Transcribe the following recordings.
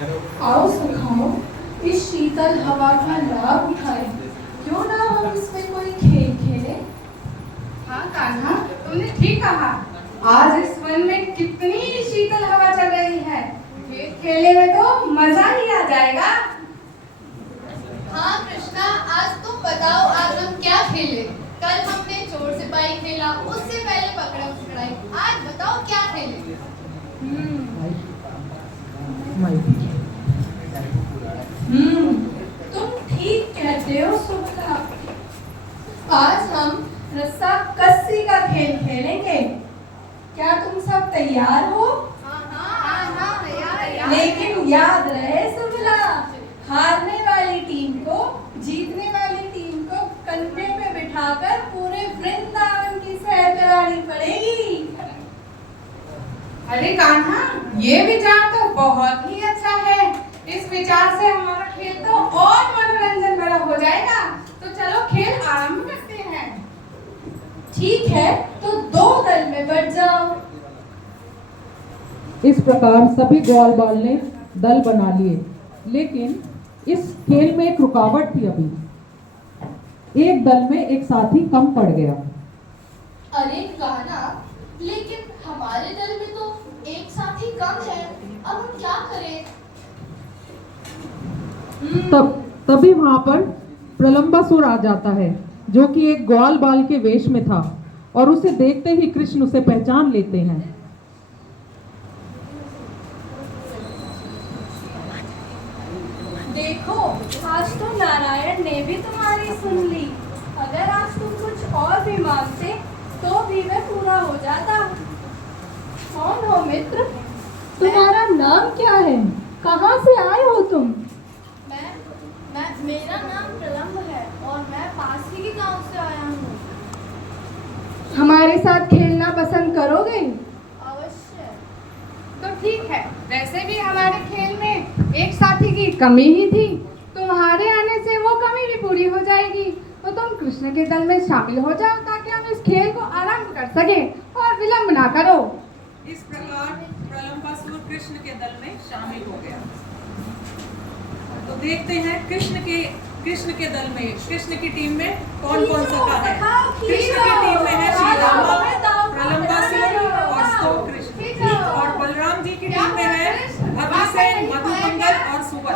आओ सखाओ, इस शीतल हवा का लाभ उठाए। क्यों ना हम इसमें कोई खेल खेले। हाँ कान्हा, तुमने ठीक कहा। आज इस वन में कितनी शीतल हवा चल रही है, खेल खेलने में तो मजा ही आ जाएगा। हाँ कृष्णा, आज तुम बताओ, आज हम क्या खेले। कल हमने चोर सिपाही खेला, उससे पहले पकड़म पकड़ाई। आज बताओ क्या खेले। तुम ठीक कहते हो सुखा। आज हम रस्सा कस्सी का खेल खेलेंगे। क्या तुम सब तैयार हो? हाँ, तैयार। लेकिन याद रहे सुबला, हारने वाली टीम को जीतने वाली टीम को कंधे पे बिठाकर पूरे वृंदावन की सैर करानी पड़ेगी। अरे कान्हा, ये विचार तो बहुत ही अच्छा है। इस विचार से हमारा खेल तो और मनोरंजन भरा हो जाएगा। तो चलो खेल आरंभ करते हैं। ठीक है, तो 2 दल में बट जाओ। इस प्रकार सभी ग्वाल बाल ने दल बना लिए, लेकिन इस खेल में एक रुकावट थी। अभी एक दल में एक साथी कम पड़ गया। अरे कान्हा, लेकिन हमारे दल में तो एक साथी कम है, अब हम क्या करें। तभी वहां पर प्रलंबासुर आ जाता है, जो कि एक ग्वाल बाल के वेश में था, और उसे देखते ही कृष्ण उसे पहचान लेते हैं। देखो, आज तो नारायण ने भी तुम्हारी सुन ली। अगर आज तुम कुछ और भी मांगते तो भी वह पूरा हो जाता। कौन हो मित्र? तुम्हारा नाम क्या है? कहाँ से आए हो तुम? मेरा नाम प्रलंब है और मैं पास ही के गांव से आया हूँ। हमारे साथ खेलना पसंद करोगे? अवश्य। तो ठीक है, वैसे भी हमारे खेल में एक साथी की कमी ही थी। तुम्हारे आने से वो कमी भी पूरी हो जाएगी। तो तुम कृष्ण के दल में शामिल हो जाओ, ताकि हम इस खेल को आरंभ कर सके और विलंब ना करो। इस प्रकार प्रलंबासुर कृष्ण के दल में शामिल हो गया। तो देखते हैं कृष्ण के दल में, कृष्ण की टीम में कौन कौन सा है। कृष्ण की टीम में है श्री राम, प्रलंबासुर और स्तव कृष्ण, और बलराम जी की टीम में है अभिषेक, मधुमंगल और सुबल।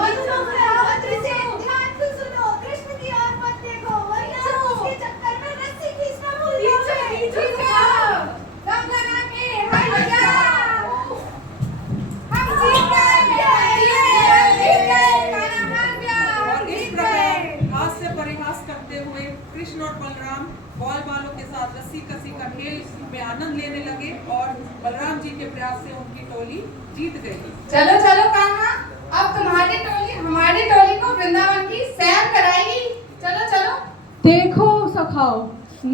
कृष्ण और बलराम ग्वाल बालों के साथ रस्सी कसी का खेल में आनंद लेने लगे, और बलराम जी के प्रयास से उनकी टोली जीत गई। चलो चलो कान्हा, अब तुम्हारी टोली हमारी टोली को वृंदावन की सैर कराएगी। चलो चलो। देखो सखाओ,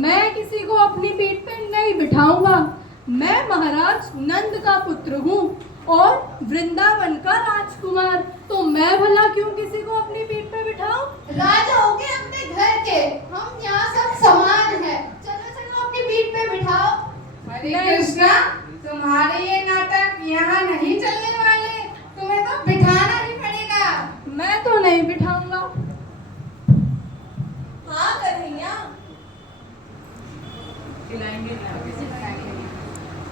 मैं किसी को अपनी पीठ पे नहीं बिठाऊंगा। मैं महाराज नंद का पुत्र हूँ और वृंदावन का राजकुमार। तो मैं भला क्यों किसी को अपनी पीठ पे बिठाऊं? राजा हो गए अपने घर के, हम यहाँ सब समान हैं। चलो चलो अपनी पीठ पे बिठाओ। अरे कृष्णा, तुम्हारे ये नाटक यहाँ नहीं चलने वाले, तुम्हें तो बिठाना ही पड़ेगा। मैं तो नहीं बिठाऊंगा। हाँ कन्हैया।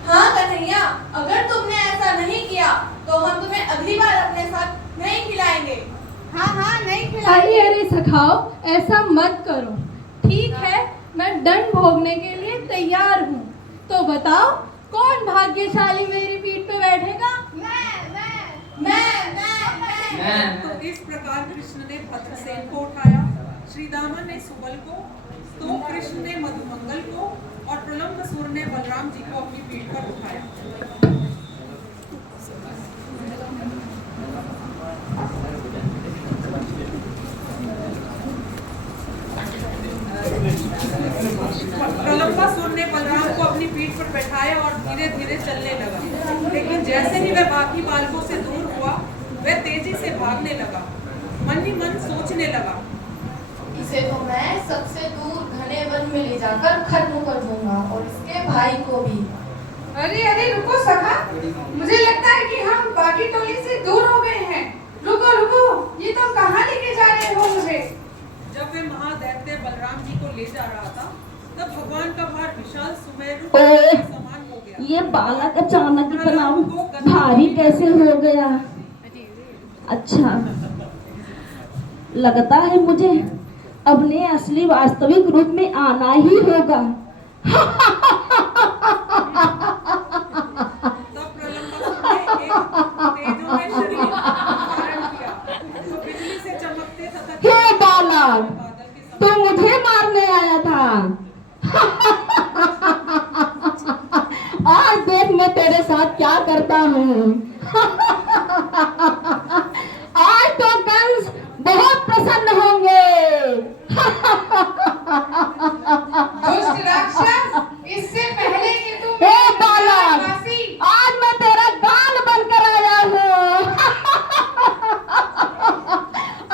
हाँ कन्हैया, अगर तुमने ऐसा नहीं किया तो हम तुम्हें अगली बार अपने साथ नहीं खिलाएंगे। हाँ नहीं खिलाएंगे। अरे सखाओ, ऐसा मत करो। ठीक है, मैं दंड भोगने के लिए तैयार हूँ। तो बताओ, कौन भाग्यशाली मेरी पीठ पे बैठेगा? मैं। तो इस प्रकार कृष्ण ने भद्रसेन को उठाया, श्री दामा ने सुबल को, तो कृष्ण ने मधुमंगल को, और प्रलंबासुर ने बलराम जी को अपनी पीठ पर उठाया। प्रलंबासुर ने बलराम को अपनी पीठ पर बैठाया और धीरे धीरे चलने लगा। लेकिन जैसे ही वह बाकी बालकों से दूर हुआ, वह तेजी से भागने लगा। मन ही मन सोचने लगा, इसे तो मैं सबसे दूर घने वन में ले जाकर खत्म कर दूंगा, और इसके भाई को भी। अरे रुको सखा, मुझे लगता है कि हम बाकी टोली से दूर हो गए हैं। बालक अचानक इतना भारी कैसे हो गया? अच्छा, लगता है मुझे अपने असली वास्तविक रूप में आना ही होगा। तब प्रलंबासुर ने एक तेजोमय शरीर धारण किया, जो बिजली से चमकते तथा हे बालक, तू मुझे मारने आया था। आज देख मैं तेरे साथ क्या करता हूँ। आज तो कंस बहुत प्रसन्न होंगे। दुष्ट राक्षस, इससे पहले कि तू हे मेरे बालक, वृंदावनवासी, आज मैं तेरा गाल बनकर आया हूँ।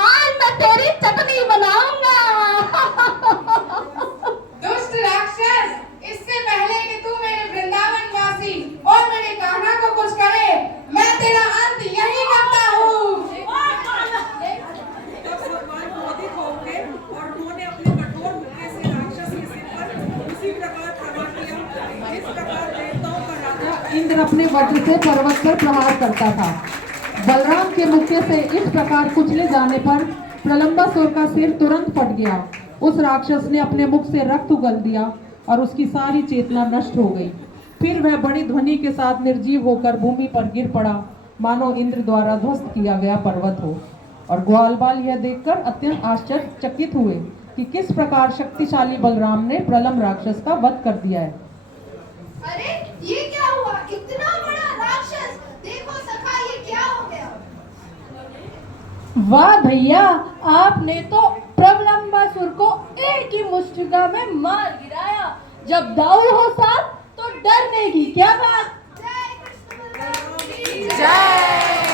आज मैं तेरी चटनी बनाऊंगा। दुष्ट राक्षस, इससे पहले कि तू मेरे वृंदावनवासी और मेरे कान्हा को कुछ करे, मैं तेरा अंत यही करता हूँ। तब भगवान क्रोधित हो उठे और उन्होंने अपने कठोर मुक्के से राक्षस के सिर पर उसी प्रकार प्रहार किया जिस प्रकार देवताओं का राजा इंद्र अपने वज्र से पर्वत पर प्रहार करता था। बलराम के मुक्के से इस प्रकार कुचले जाने पर प्रलंबासुर का सिर तुरंत फट गया। उस राक्षस ने अपने मुख से रक्त उगल दिया और उसकी सारी चेतना नष्ट हो गई। फिर वह बड़ी ध्वनि के साथ निर्जीव होकर भूमि पर गिर पड़ा, मानो इंद्र द्वारा ध्वस्त किया गया पर्वत हो। और ग्वाल बाल यह देखकर अत्यंत आश्चर्यचकित हुए कि किस प्रकार शक्तिशाली बलराम ने प्रलंब राक्षस का वध कर दिया है। अरे ये क्या हुआ? इतना बड़ा राक्षस! देखो सखा, ये क्या हो गया? वाह भैया, आपने तो प्रलंबासुर को एक ही मुष्टिका में मार गिराया। जब दाऊ हो साथ तो डरने की क्या बात। जय कृष्ण बलराम की जय।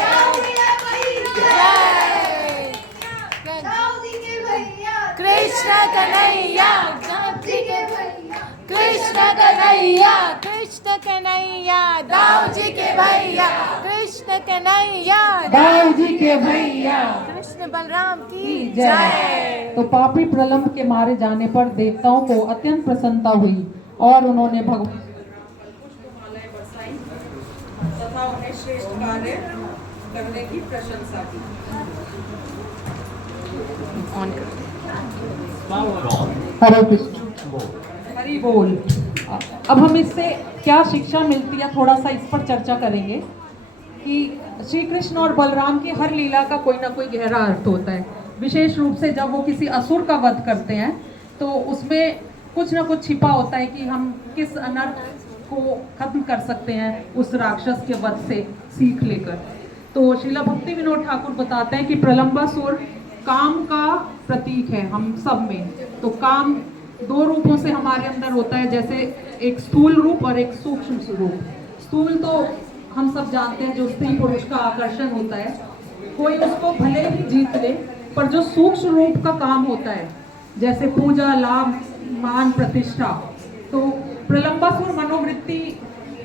दाऊ भैया की जय। दाऊ जी के भैया कृष्ण कन्हैया, जी के भैया कृष्ण कन्हैया, कृष्ण कन्हैया, दाऊ जी के भैया, कृष्ण कन्हैया, दाऊ जी के भैया कृष्ण बलराम की जय। जय। तो पापी प्रलंब के मारे जाने पर देवताओं को अत्यंत प्रसन्नता हुई और उन्होंने भगवान पुष्पमालाएं बरसाई तथा उन्हें श्रेष्ठ कार्य करने की प्रशंसा की। हरे कृष्ण, हरि बोल। अब हम इससे क्या शिक्षा मिलती है, थोड़ा सा इस पर चर्चा करेंगे कि श्री कृष्ण और बलराम की हर लीला का कोई ना कोई गहरा अर्थ होता है। विशेष रूप से जब वो किसी असुर का वध करते हैं तो उसमें कुछ ना कुछ छिपा होता है कि हम किस अनर्थ को खत्म कर सकते हैं उस राक्षस के वध से सीख लेकर। तो श्रीला भक्ति विनोद ठाकुर बताते हैं कि प्रलंबासुर काम का प्रतीक है हम सब में। तो काम दो रूपों से हमारे अंदर होता है, जैसे एक स्थूल रूप और एक सूक्ष्म रूप। स्थूल तो हम सब जानते हैं, जो स्त्री पुरुष का आकर्षण होता है, कोई उसको भले ही जीत ले, पर जो सूक्ष्म रूप का काम होता है जैसे पूजा, लाभ, मान, प्रतिष्ठा, तो प्रलंबासुर मनोवृत्ति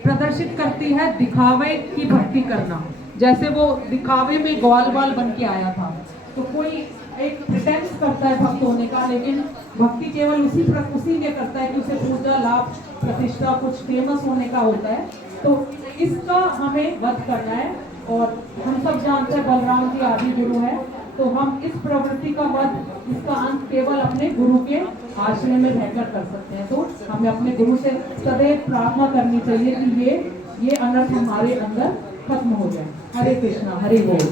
प्रदर्शित करती है दिखावे की भक्ति करना। जैसे वो दिखावे में ग्वाल बाल बन के आया था, तो कोई एक प्रिटेंस करता है भक्त होने का, लेकिन भक्ति केवल उसी में करता है कि उसे पूजा, लाभ, प्रतिष्ठा, कुछ फेमस होने का होता है। तो इसका हमें वध करना है। और हम सब जानते हैं बलराम जी आदि गुरु है, तो हम इस प्रवृत्ति का वध, इसका अंत केवल अपने गुरु के आश्रय में रहकर कर सकते हैं। तो हमें अपने गुरु से सदैव प्रार्थना करनी चाहिए कि ये अनर्थ हमारे अंदर खत्म हो जाए। हरे कृष्णा, हरे बोल।